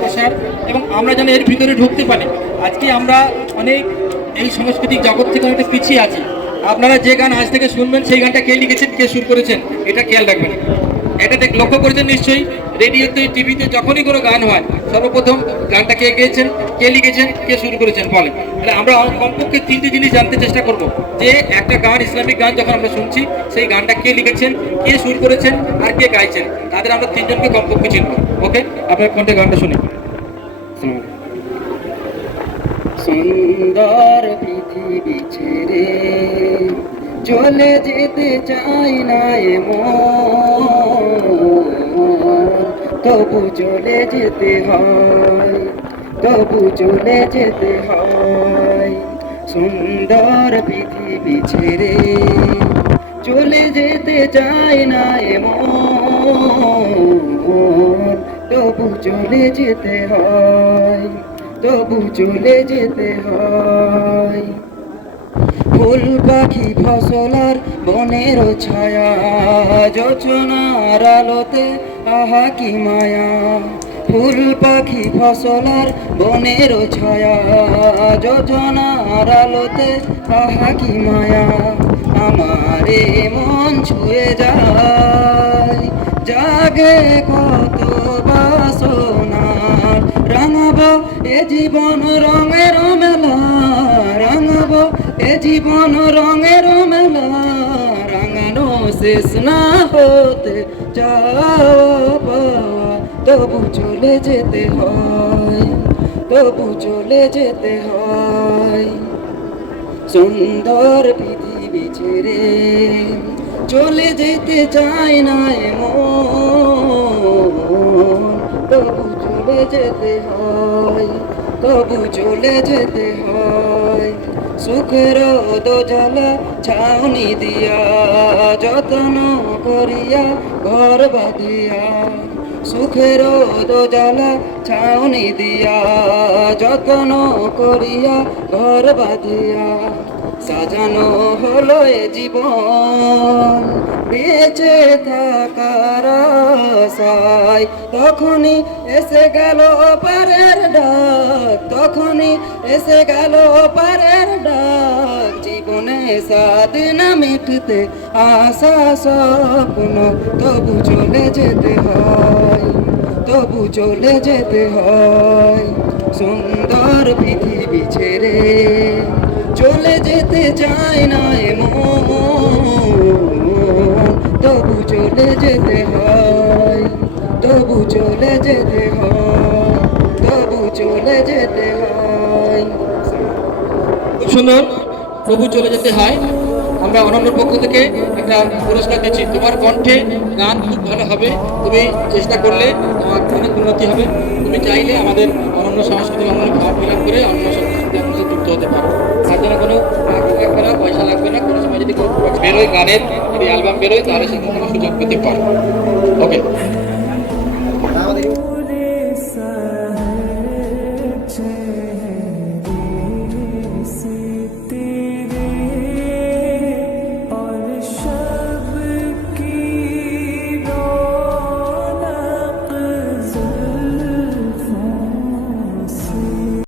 প্রসার এবং আমরা যেন এর ভিতরে ঢুকতে পারি। আজকে আমরা অনেক এই সাংস্কৃতিক জগৎ থেকে অনেকটা পিছিয়ে আছি। আপনারা যে গান আজ থেকে শুনবেন সেই গানটা কে লিখেছেন, কে সুর করেছেন, এটা খেয়াল রাখবেন। এটা লক্ষ্য করেছেন নিশ্চয়ই, রেডিওতে টিভিতে যখনই কোনো গান হয় সর্বপ্রথম গানটা কে গেয়েছেন, কে লিখেছেন, কে সুর করেছেন বলেন। তাহলে আমরা কমপক্ষে তিনটে জিনিস জানতে চেষ্টা করব যে একটা গান, ইসলামিক গান যখন আমরা শুনছি সেই গানটা কে লিখেছেন, কে সুর করেছেন আর কে গাইছেন, তাদের আমরা তিনজনকে কমপক্ষে চিনব। ওকে, আপনার কোনটা গানটা শুনি। সুন্দর পৃথিবী ছেড়ে চলে যেতে চাই না তবু চলে যেতে হয়, তবু চলে যেতে হয়। সুন্দর পৃথিবী ছেড়ে চলে যেতে চাই না তবু চলে যেতে হয়, তবু চলে যেতে হয়। ফুল পাখি ফসলার বনের ছায়া যোচনার আলোতে আহা কি মায়া। ফুল পাখি ফসলার বনের ছায়া যোচনার আলোতে আহা কি মায়া। আমারে মন ছুঁয়ে যায়, জাগে কত বাসনার। রাঙাবো এ জীবন রঙের মেলা, রাঙাবো এ জীবন রঙের মেলা। রাঙানো শেষ না হতে যাওয়া, তবু চলে যেতে হয়, তবু চলে যেতে হয়। সুন্দর পৃথিবী ছেড়ে চলে যেতে চাই না তবু চলে যেতে হয়, তবু চলে যেতে হয়। সুখের দোজালা ছাউনি দিয়া যত্ন করিয়া ঘর বাঁধিয়া। সুখের দোজালা ছাউনি দিয়া যত্ন করিয়া ঘর বাঁধিয়া। সাজানো হলো এ জীবন বেঁচে থাকার আশায়। তখনই এসে গেল পারের ডাক, তখনই এসে গেল পারের ডাক। জীবনে সাদিন মিটতে আশা স্বপ্ন, তবু চলে যেতে হয়, তবু চলে যেতে হয়। সুন্দর পৃথিবী ছেড়ে চলে যেতে চাই না তবু চলে যেতে হয়, তবু চলে যেতে হয়, তবু চলে যেতে হয়। খুব সুন্দর, তবু চলে যেতে হয়। আমরা অনন্যর পক্ষ থেকে একটা পুরস্কার দিচ্ছি। তোমার কণ্ঠে গান খুব ভালো হবে, তুমি চেষ্টা করলে তোমার অনেক উন্নতি হবে। তুমি চাইলে আমাদের অনন্য সাংস্কৃতিক আমরা ফর্ম ফিল আপ করে অন্য সাংস্কৃতিক আমাদের যুক্ত হতে পারো। তার জন্য কোনো টাকা লাগবে না, পয়সা লাগবে না। কোনো সময় যদি বেরোয় গানের যদি অ্যালবাম বেরোয় তাহলে সেখানে সুযোগ পেতে পারো। ওকে।